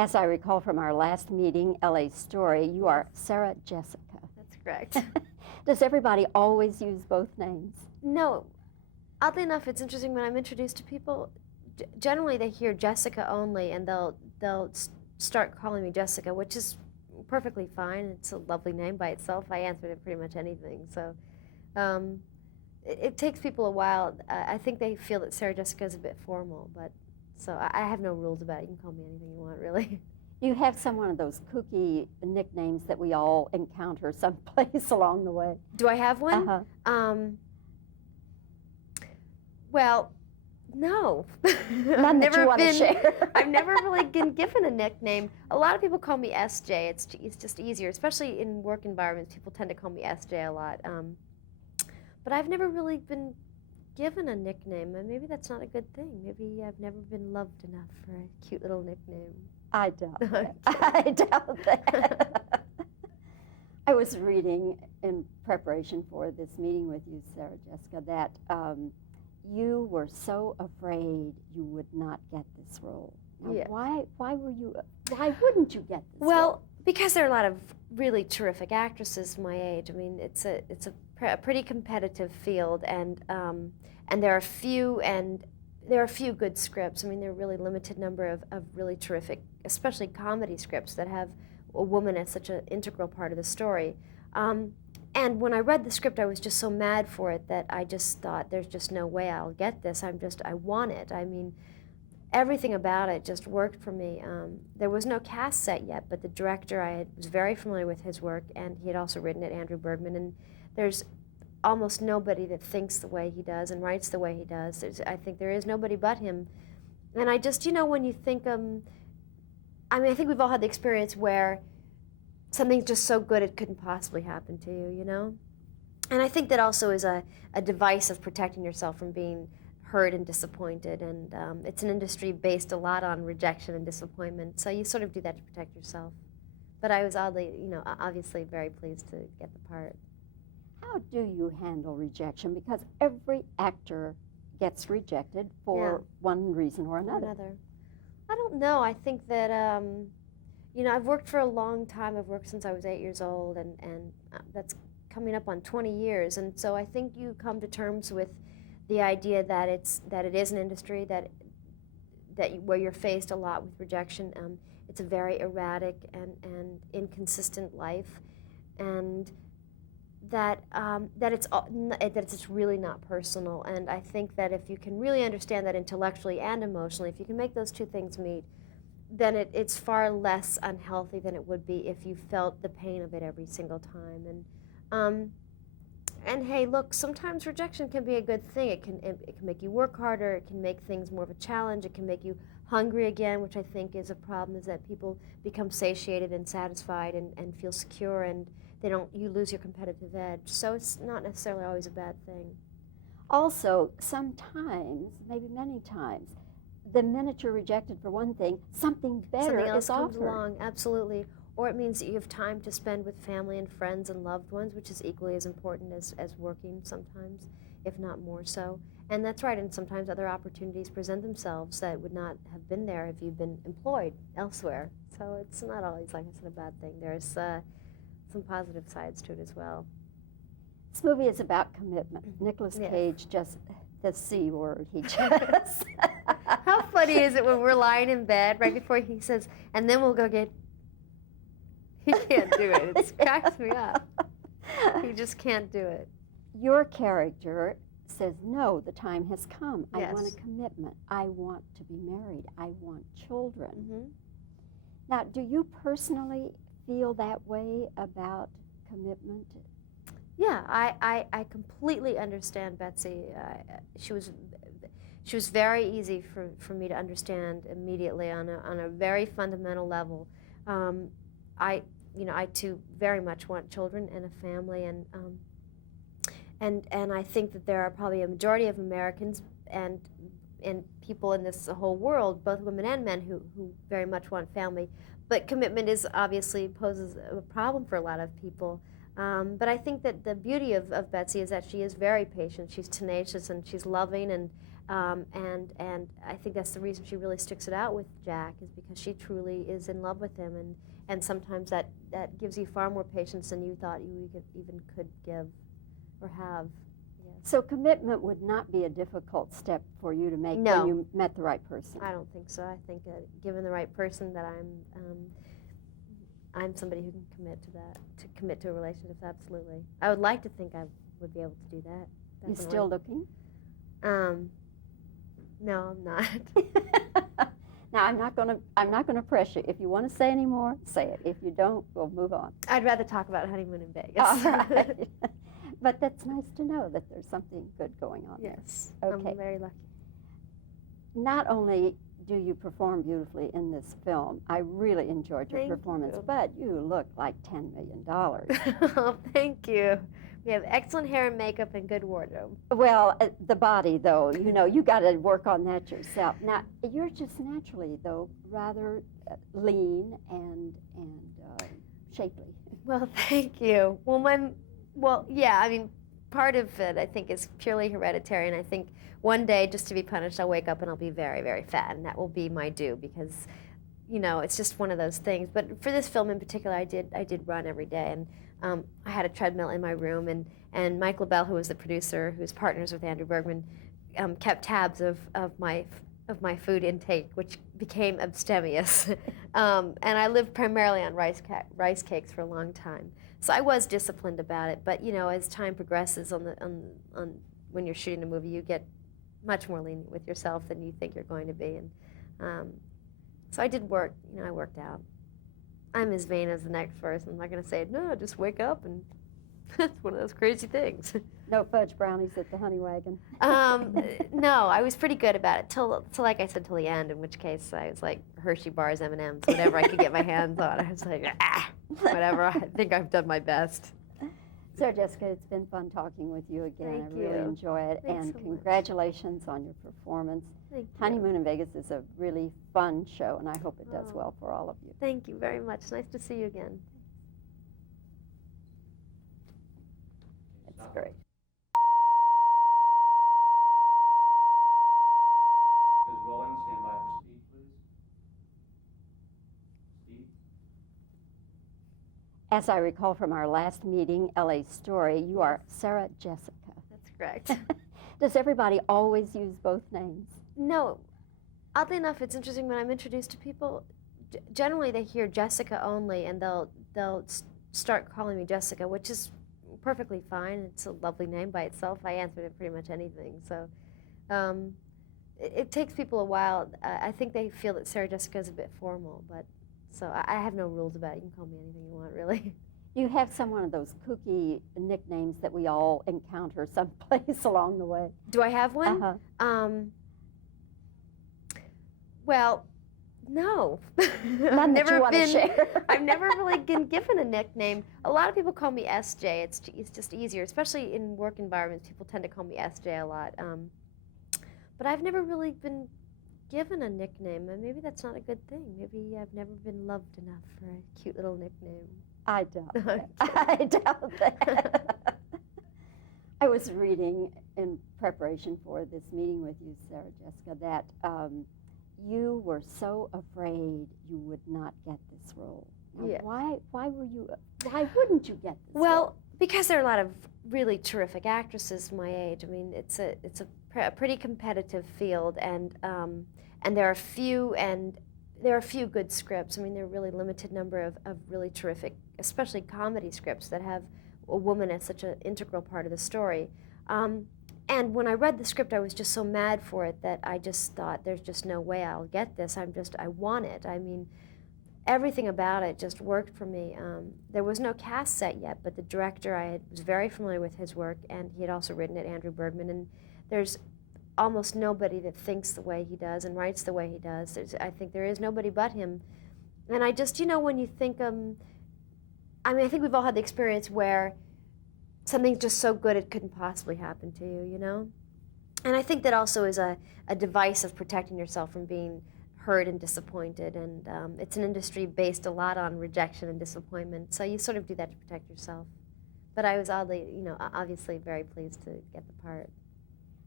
As I recall from our last meeting, LA Story, you are Sarah Jessica. That's correct. Does everybody always use both names? No. Oddly enough, it's interesting when I'm introduced to people, generally they hear Jessica only, and they'll start calling me Jessica, which is perfectly fine. It's a lovely name by itself. I answer to pretty much anything. So it takes people a while. I think they feel that Sarah Jessica is a bit formal, but so I have no rules about it. You can call me anything you want, really. You have some one of those kooky nicknames that we all encounter someplace along the way. Do I have one? Uh-huh. Well, no. None that you want to share. I've never really been given a nickname. A lot of people call me SJ. It's just easier, especially in work environments. People tend to call me SJ a lot. But I've never really been given a nickname, and maybe that's not a good thing. Maybe I've never been loved enough for a cute little nickname. I doubt that. I doubt that. I was reading in preparation for this meeting with you, Sarah Jessica, that you were so afraid you would not get this role. Now, Yeah. Why wouldn't you get this role? Well, because there are a lot of really terrific actresses my age. I mean, it's a pretty competitive field, and there are few good scripts. I mean, there are a really limited number of really terrific, especially comedy scripts that have a woman as such an integral part of the story. And when I read the script, I was just so mad for it that I just thought, there's just no way I'll get this. I want it. I mean, everything about it just worked for me. There was no cast set yet, but the director, was very familiar with his work, and he had also written it, Andrew Bergman, and there's almost nobody that thinks the way he does and writes the way he does. I think there is nobody but him. And I just, when you think, I mean, I think we've all had the experience where something's just so good it couldn't possibly happen to you, And I think that also is a device of protecting yourself from being hurt and disappointed, and it's an industry based a lot on rejection and disappointment, so you sort of do that to protect yourself. But I was oddly, obviously very pleased to get the part. How do you handle rejection? Because every actor gets rejected for one reason or another. I don't know. I think that, I've worked for a long time. I've worked since I was 8 years old, and that's coming up on 20 years. And so I think you come to terms with the idea that it is an industry where you're faced a lot with rejection. It's a very erratic and inconsistent life, and that it's really not personal. And I think that if you can really understand that intellectually and emotionally, if you can make those two things meet, then it's far less unhealthy than it would be if you felt the pain of it every single time. And hey, look, sometimes rejection can be a good thing. It can make you work harder. It can make things more of a challenge. It can make you hungry again, which I think is a problem, is that people become satiated and satisfied and feel secure, and you lose your competitive edge. So it's not necessarily always a bad thing. Also, sometimes, maybe many times, the minute you're rejected for one thing, something better else is comes offered. along, absolutely. Or it means that you have time to spend with family and friends and loved ones, which is equally as important as working sometimes, if not more so. And that's right, and sometimes other opportunities present themselves that would not have been there if you'd been employed elsewhere. So it's not always, like I said, a bad thing. There's some positive sides to it as well. This movie is about commitment. Nicolas Cage, just the C word, he just... How funny is it when we're lying in bed right before he says, and then we'll go get... He can't do it. It cracks me up. He just can't do it. Your character says, no, the time has come. Yes. I want a commitment. I want to be married. I want children. Mm-hmm. Now, do you personally feel that way about commitment? Yeah, I completely understand Betsy. She was very easy for me to understand immediately on a very fundamental level. I too very much want children and a family, and I think that there are probably a majority of Americans and people in this whole world, both women and men, who very much want family. But commitment poses a problem for a lot of people. But I think that the beauty of Betsy is that she is very patient. She's tenacious and she's loving, and and I think that's the reason she really sticks it out with Jack, is because she truly is in love with him, and sometimes that gives you far more patience than you thought you even could give or have. Yes. So commitment would not be a difficult step for you to make No. when you met the right person. I don't think so. I think given the right person, that I'm somebody who can commit to a relationship. Absolutely. I would like to think I would be able to do that. You Definitely. still looking? No, I'm not. Now I'm not gonna press you. If you want to say any more, say it. If you don't, we'll move on. I'd rather talk about Honeymoon in Vegas. All right. But that's nice to know that there's something good going on Yes. there. Okay. I'm very lucky. Not only do you perform beautifully in this film, I really enjoyed your Thank performance, you. but you look like $10 million. Oh, thank you. We have excellent hair and makeup and good wardrobe. Well, the body, though, you got to work on that yourself. Now, you're just naturally, though, rather lean and shapely. Well, thank you. Well, yeah, I mean, part of it, I think, is purely hereditary, and I think one day, just to be punished, I'll wake up and I'll be very, very fat, and that will be my due, because, it's just one of those things. But for this film in particular, I did run every day, and I had a treadmill in my room, and Mike LaBelle, who was the producer, who's partners with Andrew Bergman, kept tabs of my food intake, which became abstemious. And I lived primarily on rice cakes for a long time. So I was disciplined about it, but as time progresses on when you're shooting a movie, you get much more lenient with yourself than you think you're going to be, and so I did work. I worked out. I'm as vain as the next person. I'm not going to say no. Just wake up, and it's one of those crazy things. No fudge brownies at the Honey Wagon. No, I was pretty good about it till like I said, till the end. In which case, I was like Hershey bars, M&Ms, whatever I could get my hands on. I was like, whatever. I think I've done my best. Sarah Jessica, it's been fun talking with you again. Thank I really you. enjoy it. Thanks And so much. congratulations on your performance. Thank you. Honeymoon in Vegas is a really fun show, and I hope it does Oh. well for all of you. Thank you very much. Nice to see you again. It's great. Is rolling, stand by for speed, please. Steve? As I recall from our last meeting, LA Story, you are Sarah Jessica. That's correct. Does everybody always use both names? No. Oddly enough, it's interesting when I'm introduced to people, generally they hear Jessica only, and they'll start calling me Jessica, which is perfectly fine. It's a lovely name by itself. I answer to pretty much anything. So it takes people a while. I think they feel that Sarah Jessica is a bit formal, but so I have no rules about it. You can call me anything you want, really. You have one of those kooky nicknames that we all encounter someplace along the way. Do I have one? Uh-huh. Well, no. None that you want to share. I've never really been given a nickname. A lot of people call me SJ. It's just easier, especially in work environments. People tend to call me SJ a lot. But I've never really been given a nickname, and maybe that's not a good thing. Maybe I've never been loved enough for a cute little nickname. I doubt that. I doubt that. I was reading in preparation for this meeting with you, Sarah Jessica, that you were so afraid you would not get this role. Now, Yes. Why wouldn't you get this role? Well, because there are a lot of really terrific actresses my age. I mean, it's a pretty competitive field, and there are a few good scripts. I mean, there are a really limited number of really terrific, especially comedy scripts that have a woman as such an integral part of the story. And when I read the script, I was just so mad for it that I just thought, there's just no way I'll get this. I want it. I mean, everything about it just worked for me. There was no cast set yet, but the director, was very familiar with his work, and he had also written it, Andrew Bergman, and there's almost nobody that thinks the way he does and writes the way he does. I think there is nobody but him. And I just, when you think, I think we've all had the experience where something's just so good it couldn't possibly happen to you, And I think that also is a device of protecting yourself from being hurt and disappointed, and it's an industry based a lot on rejection and disappointment, so you sort of do that to protect yourself. But I was obviously very pleased to get the part.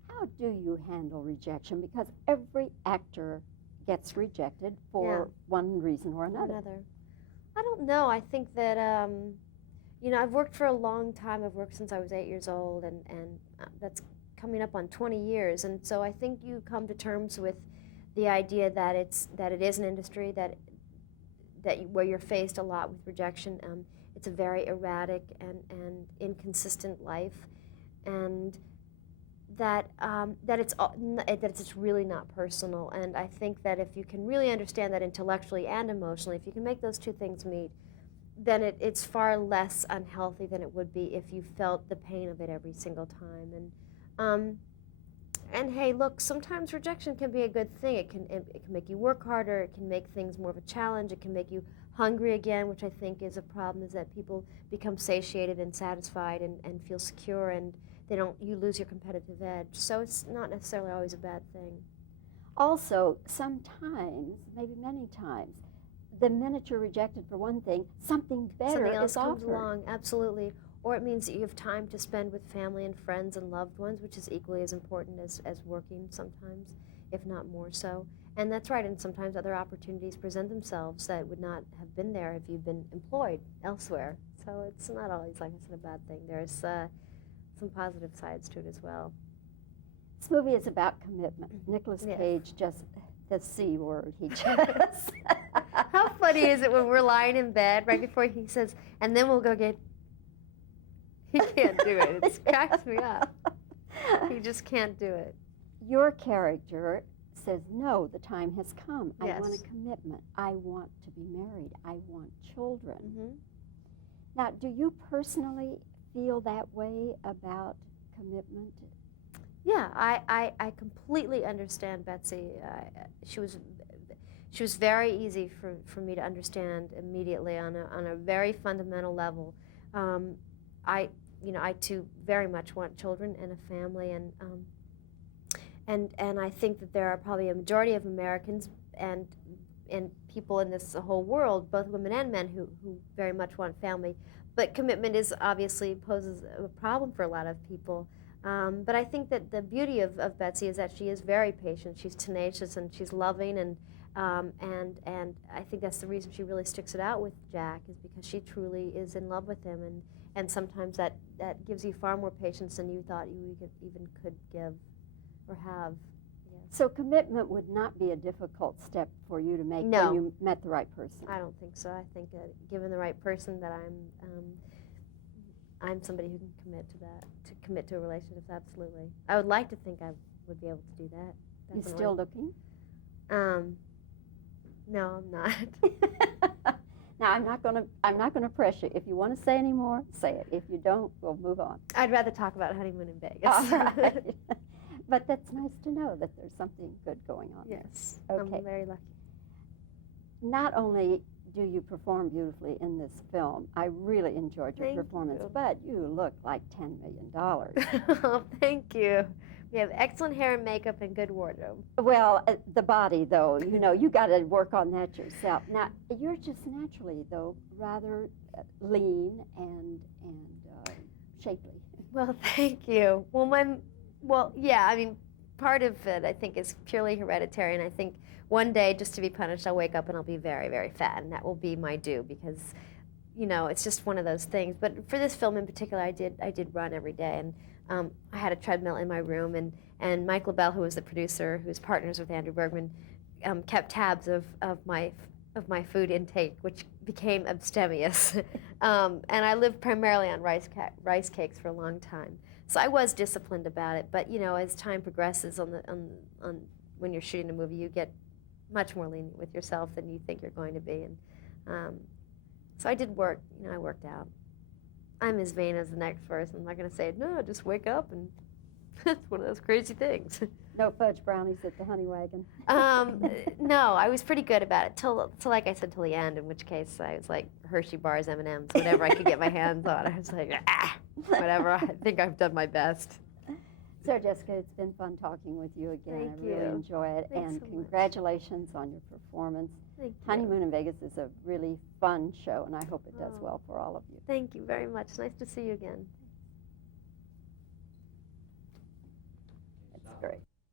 How do you handle rejection? Because every actor gets rejected for one reason or another. I don't know. I think that, I've worked for a long time. I've worked since I was 8 years old, and that's coming up on 20 years. And so I think you come to terms with the idea that it is an industry where you're faced a lot with rejection. It's a very erratic and inconsistent life, and that it's really not personal. And I think that if you can really understand that intellectually and emotionally, if you can make those two things meet, then it's far less unhealthy than it would be if you felt the pain of it every single time. And hey, look, sometimes rejection can be a good thing. It can make you work harder. It can make things more of a challenge. It can make you hungry again, which I think is a problem, is that people become satiated and satisfied and feel secure, and you lose your competitive edge. So it's not necessarily always a bad thing. Also, sometimes, maybe many times, the minute you're rejected for one thing, something better else is comes offered. along, absolutely. Or it means that you have time to spend with family and friends and loved ones, which is equally as important as working sometimes, if not more so. And that's right, and sometimes other opportunities present themselves that would not have been there if you'd been employed elsewhere. So it's not always, like I said, a bad thing. There's some positive sides to it as well. This movie is about commitment. Nicolas Cage, just the C word, he just... How funny is it when we're lying in bed right before he says, and then we'll go get... He can't do it. It cracks me up. He just can't do it. Your character says, no, the time has come. Yes. I want a commitment. I want to be married. I want children. Mm-hmm. Now, do you personally feel that way about commitment? Yeah, I completely understand Betsy. She was very easy for me to understand immediately on a very fundamental level. I too very much want children and a family, and I think that there are probably a majority of Americans and people in this whole world, both women and men, who very much want family. But commitment obviously poses a problem for a lot of people. But I think that the beauty of Betsy is that she is very patient. She's tenacious and she's loving, and I think that's the reason she really sticks it out with Jack, is because she truly is in love with him, and sometimes that gives you far more patience than you thought you could give or have. Yes. So commitment would not be a difficult step for you to make No. when you met the right person? I don't think so. I think that given the right person, that I'm somebody who can commit to a relationship, absolutely. I would like to think I would be able to do that. You Definitely. still looking? No, I'm not. Now, I'm not gonna press you. If you want to say any more, say it. If you don't, we'll move on. I'd rather talk about Honeymoon in Vegas. All right. But that's nice to know that there's something good going on. Yes, Okay. I'm very lucky. Not only do you perform beautifully in this film, I really enjoyed your Thank performance, you. but you look like $10 million. Oh, thank you. We have excellent hair and makeup and good wardrobe. Well, the body, though, you got to work on that yourself. Now, you're just naturally, though, rather lean and shapely. Well, thank you. Yeah, I mean, part of it, I think, is purely hereditary, and I think one day, just to be punished, I'll wake up and I'll be very, very fat, and that will be my due, because, it's just one of those things. But for this film in particular, I did run every day, and I had a treadmill in my room, and Mike LaBelle, who was the producer, who was partners with Andrew Bergman, kept tabs of my food intake, which became abstemious. And I lived primarily on rice cakes for a long time. So I was disciplined about it, but as time progresses on when you're shooting a movie, you get much more lenient with yourself than you think you're going to be, and so I did work. I worked out. I'm as vain as the next person. I'm not going to say no. Just wake up, and it's one of those crazy things. No fudge brownies at the Honey Wagon. No, I was pretty good about it till like I said, till the end. In which case, I was like Hershey bars, M&Ms, whatever I could get my hands on. I was like, whatever. I think I've done my best. So, Jessica, it's been fun talking with you again. Thank I really you. enjoy it, Thanks and so much. congratulations on your performance. Thank you. Honeymoon in Vegas is a really fun show, and I hope it does Oh. well for all of you. Thank you very much. Nice to see you again. Great.